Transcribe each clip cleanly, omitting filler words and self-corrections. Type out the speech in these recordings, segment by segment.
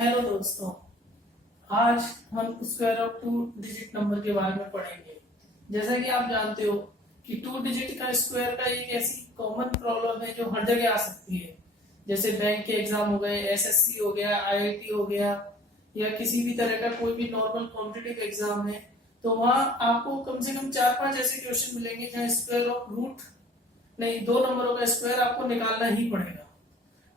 Hello दोस्तों, आज हम square of two digit number के बारे में पढ़ेंगे। जैसा कि आप जानते हो कि टू डिजिट का स्क्वायर का एक ऐसी कॉमन प्रॉब्लम है जो हर जगह आ सकती है। जैसे बैंक के एग्जाम हो गए, एसएससी हो गया, आईआईटी हो गया, या किसी भी तरह का कोई भी नॉर्मल कॉम्पिटिटिव एग्जाम है, तो वहाँ आपको कम से कम 4-5 ऐसे क्वेश्चन मिलेंगे जहाँ स्क्वायर ऑफ रूट नहीं, दो नंबरों का स्क्वायर आपको निकालना ही पड़ेगा।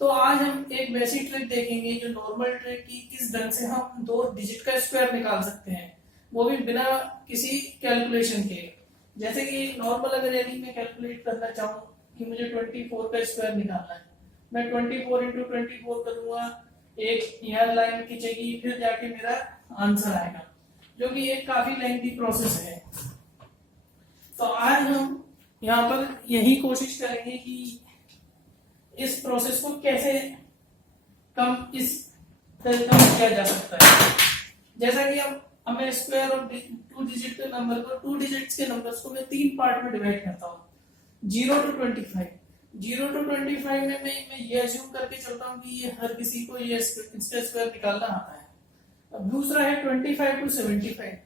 तो आज हम एक वैसी ट्रिक देखेंगे जो नॉर्मल ट्रिक की किस ढंग से हम दो डिजिट का स्क्वायर निकाल सकते हैं, वो भी बिना किसी कैलकुलेशन के। जैसे कि नॉर्मल अगर यदि मैं कैलकुलेट करना चाहूँ कि मुझे 24 का स्क्वायर निकालना है, मैं 24 इंटू 24 करूंगा, एक यहाँ लाइन खींचेगी, फिर जाके मेरा आंसर आएगा, जो कि एक काफी लेंथी प्रोसेस है। तो आज हम यहाँ पर यही कोशिश करेंगे कि इस प्रोसेस को कैसे इस तरह कम किया जा सकता है। जैसा कि अब हमें स्क्वायर और टू डिजिट के नंबर को, टू डिजिट्स के नंबर्स को मैं 3 पार्ट में डिवाइड करता हूँ, 0 to 25। 0 to 25 में मैं ये अज्यूम करके चलता हूँ कि ये हर किसी को ये इसका स्क्वायर निकालना आता है। अब दूसरा है 25 to 75,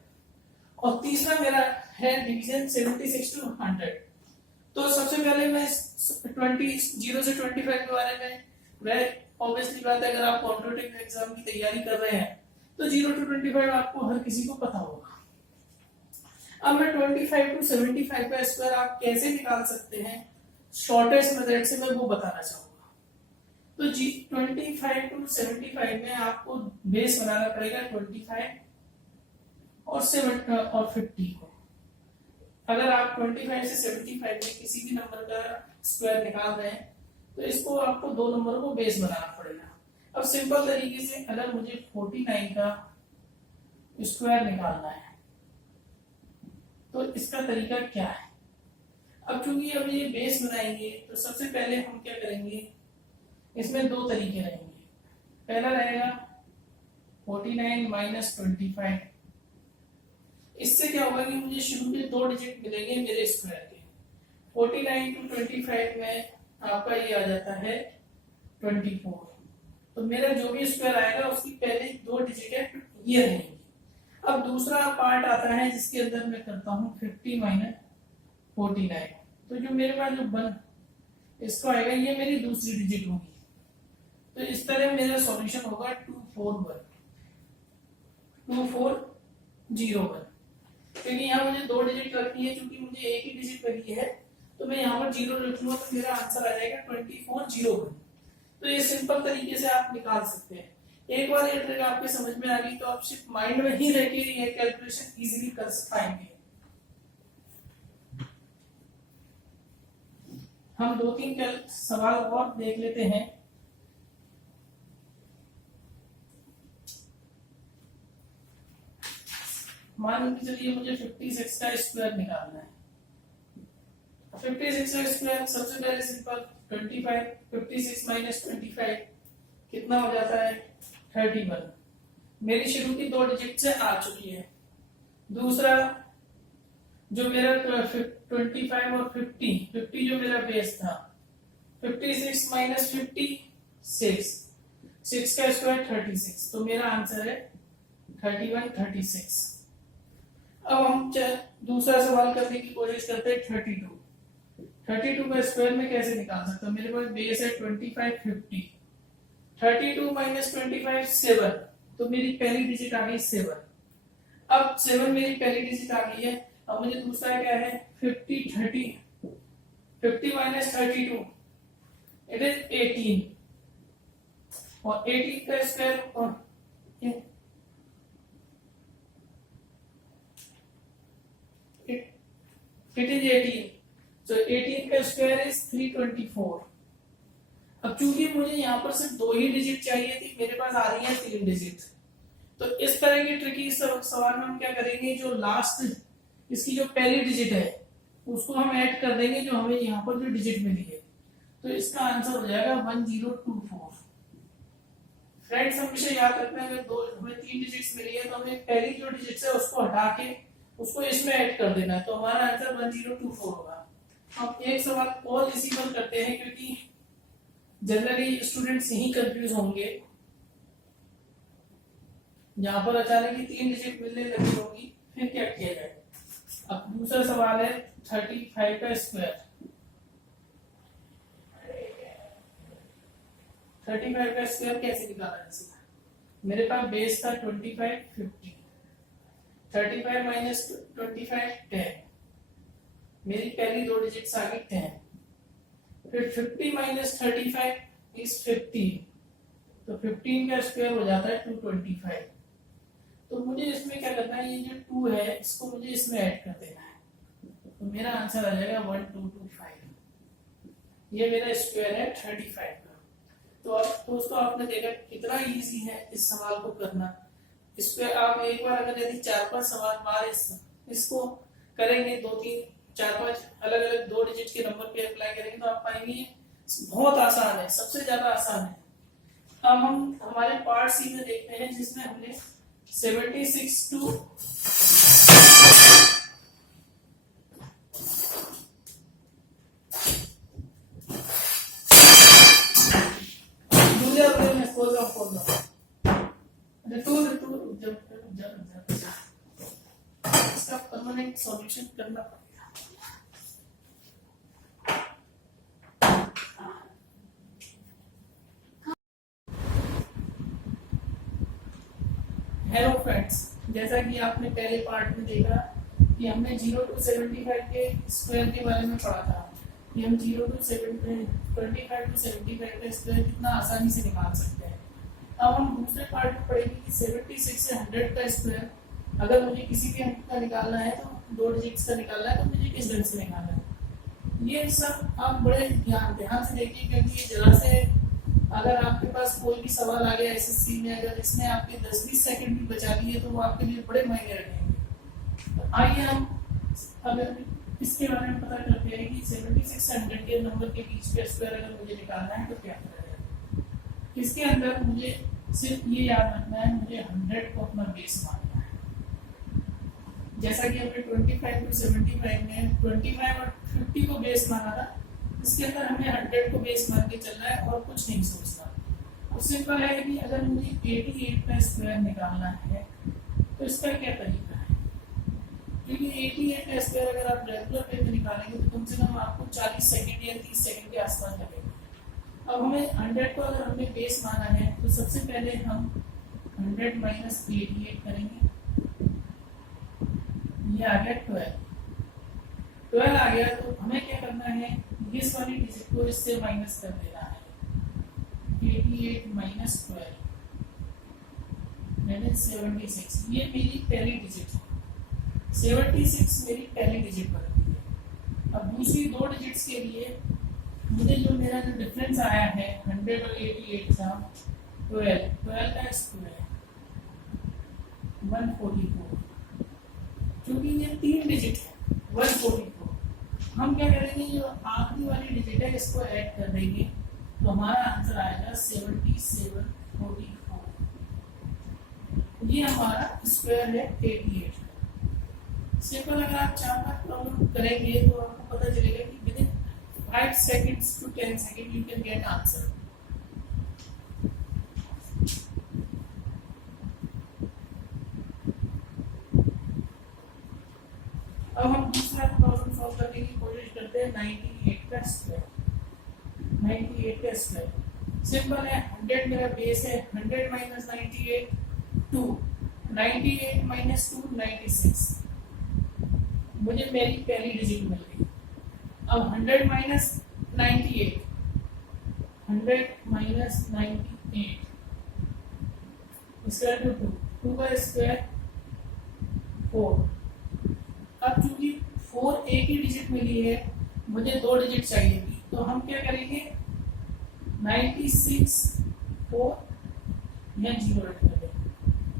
और तीसरा मेरा है डिवीजन 76 to 100। तो सबसे पहले मैं 0 से 25 के बारे में, वह ऑब्वियसली बात है, अगर आप कॉम्पिटिटिव एग्जाम की तैयारी कर रहे हैं तो 0 to 25 आपको हर किसी को पता होगा। अब मैं 25 to 75 का स्क्वायर आप कैसे निकाल सकते हैं शॉर्टेस्ट मेथड से, मैं वो बताना चाहूंगा। तो 25 to 75 में आपको बेस बनाना पड़ेगा 25 और 50 को। अगर आप 25 से 75 में किसी भी नंबर का स्क्वायर निकाल रहे हैं तो इसको आपको दो नंबरों को बेस बनाना पड़ेगा। अब सिंपल तरीके से अगर मुझे 49 का स्क्वायर निकालना है तो इसका तरीका क्या है। अब चूंकि अब ये बेस बनाएंगे तो सबसे पहले हम क्या करेंगे, इसमें दो तरीके रहेंगे। पहला रहेगा 49 माइनस 25। इससे क्या होगा कि मुझे शुरू में दो डिजिट मिलेंगे मेरे स्क्वायर के। 49 to 25 में आपका ये आ जाता है 24। तो मेरा जो भी स्क्वायर आएगा उसकी पहले दो डिजिट है ये रहेंगी। अब दूसरा पार्ट आता है जिसके अंदर मैं करता हूँ 50 माइनस 49। तो जो मेरे पास जो बन इसको आएगा, ये मेरी दूसरी डिजिट होगी। तो इस तरह मेरा सॉल्यूशन होगा 2401, क्योंकि यहाँ मुझे दो डिजिट रखनी है, क्योंकि मुझे एक ही डिजिट रखी है तो मैं यहाँ पर 0 रखूंगा तो मेरा आंसर आ जाएगा 2401। तो ये सिंपल तरीके से आप निकाल सकते हैं। एक बार ये ट्रिक आपके समझ में आ गई तो आप सिर्फ माइंड में ही रह के ये कैलकुलेशन इजीली कर पाएंगे। हम 2-3 सवाल और देख लेते हैं। मान के चलिए मुझे 56 का स्क्वायर निकालना है। 56 का स्क्वायर सबसे पहले सिंपल 25, 56 माइनस 25 कितना हो जाता है 31। मेरी शुरू की दो डिजिट से आ चुकी है। दूसरा जो मेरा 25 और 50 जो मेरा बेस था, 56 माइनस 56, 6 का स्क्वायर 36, तो मेरा आंसर है 31, 36। अब हम दूसरा सवाल करने की कोशिश करते हैं 32 का स्क्वायर में कैसे निकाल सकता हूँ। मेरे पास बेस है 25, 50, 32 माइनस 25 7, तो मेरी पहली डिजिट आ गई 7। अब 7 मेरी पहली डिजिट आ गई है। अब मुझे दूसरा क्या है 50 माइनस 32 इट इज 18, और 18 का स्क्वायर it is 18, so 18 का स्क्वायर इज 324। अब चूंकि मुझे यहाँ पर सिर्फ दो ही डिजिट चाहिए थी, मेरे पास आ रही है 3 डिजिट। तो इस तरह की ट्रिकी सवाल में हम क्या करेंगे, जो लास्ट इसकी जो पहली डिजिट है उसको हम ऐड कर देंगे जो हमें यहाँ पर जो डिजिट मिली है। तो इसका आंसर हो जाएगा 1024। फ्रेंड्स हमेशा याद रखना, अगर हमें 3 डिजिट्स मिली है तो हमें पहली जो डिजिट है उसको हटा के उसको इसमें ऐड कर देना है, तो हमारा आंसर 1024 होगा। अब एक सवाल और इसी पर करते हैं, क्योंकि जनरली स्टूडेंट्स यही कंफ्यूज होंगे जहां पर अचानक ही 3 डिजिट मिलने लगी होगी, फिर क्या किया जाए। अब दूसरा सवाल है 35 का स्क्वायर। 35 का स्क्वायर कैसे निकाला जा सकता है? मेरे पास बेस था 25, 50, 35 माइनस 25 10, मेरी पहली दो डिजिट्स आ गई 10, फिर 50 माइनस 35 इज 15, तो 15 का स्क्वायर हो जाता है 225। तो मुझे इसमें क्या करना है, ये जो 2 है इसको मुझे इसमें ऐड कर देना है, तो मेरा आंसर आ जाएगा 1225। ये मेरा स्क्वायर है 35 का। तो अब दोस्तों आपने देखा कितना इजी है इस सवाल को करना। इस पे आप एक बार अगर यदि 4-5 सवाल बार इसको करेंगे, 2-3-4-5 अलग अलग 2 डिजिट के नंबर पे अप्लाई करेंगे, तो आप पाएंगे बहुत आसान है, सबसे ज्यादा आसान है। अब हम हमारे पार्ट सी में देखते हैं, जिसमें हमने 76 टू इसका परमानेंट सॉल्यूशन करना पड़ेगा। हेलो फ्रेंड्स, जैसा कि आपने पहले पार्ट में देखा कि हमने 0 to 75 के स्क्वायर के बारे में पढ़ा था कि हम 0 to 25 to 75 का स्क्वायर कितना आसानी से निकाल सकते हैं। अब हम दूसरे पार्ट में पढ़ेंगे कि 76 से 100 का स्क्वायर अगर मुझे किसी भी अंक का निकालना है, तो 2 डिजिट्स का निकालना है, तो मुझे किस ढंग से निकालना है। ये सब आप बड़े ध्यान से देखिए, क्योंकि ये जरा से अगर आपके पास कोई भी सवाल आ गया एसएससी में, अगर इसने आपके 10-20 सेकंड भी बचा लिए तो वो आपके लिए बड़े मायने रखेंगे। तो आइए हम अगर इसके बारे में पता करते हैं कि 76 से 100 के नंबर के बीच का स्क्वायर अगर मुझे निकालना है तो क्या करना है। इसके अंदर मुझे सिर्फ ये याद रखना है, मुझे 100 को अपना बेस मानना है। जैसा कि हमने 25 to 75 में 25 और 50 को बेस माना था, इसके अंदर हमें 100 को बेस मान के चलना है और कुछ नहीं सोचना। तो सिंपल है कि अगर मुझे 88 का स्क्वायर निकालना है तो इसका क्या तरीका है, क्योंकि 88 का स्क्वायर अगर आप रेगुलर वे में निकालेंगे तो कम से कम आपको 40 सेकंड या 30 सेकंड के आसपास लगेगा। अब हमें 100 को अगर हमने बेस माना है तो सबसे पहले हम 100 माइनस 88 करेंगे, ये आ गया 12 आ गया। तो हमें क्या करना है, इस वाली डिजिट को इससे माइनस कर देना है, 88 माइनस 12 यानी 76। ये मेरी पहली डिजिट है, 76 मेरी पहली डिजिट बनती है। अब दूसरी 2 डिजिट्स के लिए मुझे जो मेरा जो डिफरेंस आया है 100 और 88 का 12 का स्क्वायर 144, क्योंकि ये 3 डिजिट है 144। हम क्या करेंगे, जो आखिरी वाली डिजिट है इसको ऐड कर देंगे, तो हमारा आंसर आएगा 7744। ये हमारा स्क्वायर है 88। सिंपल अगर आप 4-5 प्रॉब्लम करेंगे तो आपको पता चलेगा कि with in 5 seconds to 10 seconds you can get answer। अब हम दूसरा प्रॉब्लम सॉल्व करने की कोशिश करते हैं 98 का स्क्वायर। 98 का स्क्वायर सिंपल है, 100 मेरा बेस है, 100 माइनस 98 2, 98 माइनस 2 96, मुझे मेरी पहली डिजिट मिल गई। अब 100 माइनस 98, 100 माइनस 98 स्क्वायर टू 2 का स्क्वायर 4। अब चूंकि 4 एक ही डिजिट मिली है, मुझे 2 डिजिट चाहिए थी, तो हम क्या करेंगे 96 4 या 0 रख देंगे,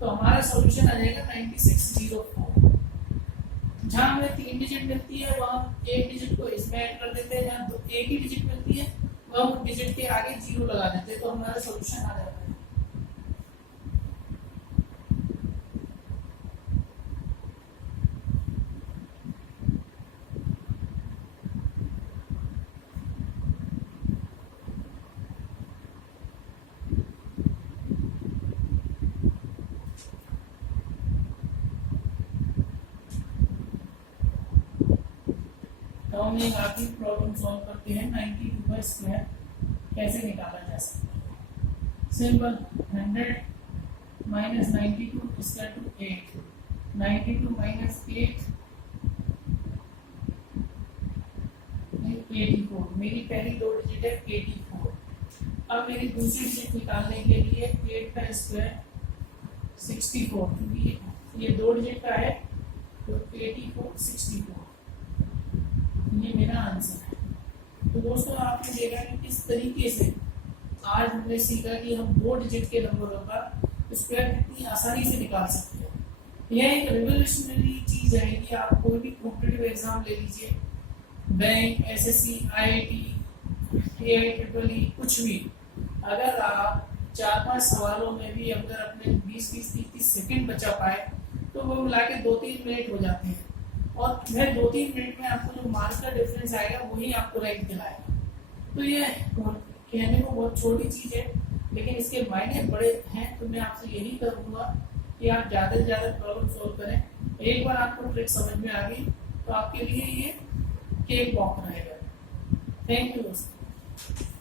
तो हमारा सॉल्यूशन आ जाएगा 9604। जहां हमें 3 डिजिट मिलती है वहां एक डिजिट को इसमें ऐड कर देते हैं, जहां तो एक ही डिजिट मिलती है वहां हम डिजिट के आगे 0 लगा देते हैं, तो हमारा सॉल्यूशन आ जाता है। हम एक आखिरी प्रॉब्लम सॉल्व करते हैं 92 का स्क्वायर कैसे निकाला जा सकता है। सिंपल 100 माइनस 92 इसका टू 8, 92 माइनस 8 84। मेरी पहली दो डिजिट है 84। अब मेरी दूसरी डिजिट निकालने के लिए 8 का स्क्वायर 64, क्योंकि ये दो डिजिट का है तो 84 64 ये मेरा आंसर है। तो दोस्तों आपने देखा कि किस तरीके से आज हमने सीखा कि हम दो डिजिट के नंबरों का स्क्वायर कितनी आसानी से निकाल सकते हैं। यह एक रिवोल्यूशनरी चीज है कि आप कोई भी कॉम्पिटिटिव एग्जाम ले लीजिए, बैंक, एसएससी, आईआईटी, एआईट्रिपल कुछ भी, अगर आप 4-5 सवालों में भी अगर अपने 20-30 सेकंड बचा पाए तो वो मिला के 2-3 मिनट हो जाते हैं, और वह 2-3 मिनट में आपको जो मार्क्स का डिफरेंस आएगा वही आपको रैंक दिलाएगा। तो ये कहने को बहुत छोटी चीज है लेकिन इसके मायने बड़े हैं। तो मैं आपसे यही करूँगा कि आप ज़्यादा से ज़्यादा प्रॉब्लम सॉल्व करें। एक बार आपको ट्रिक समझ में आ गई तो आपके लिए ये केक वॉक रहेगा। थैंक यू दोस्तों।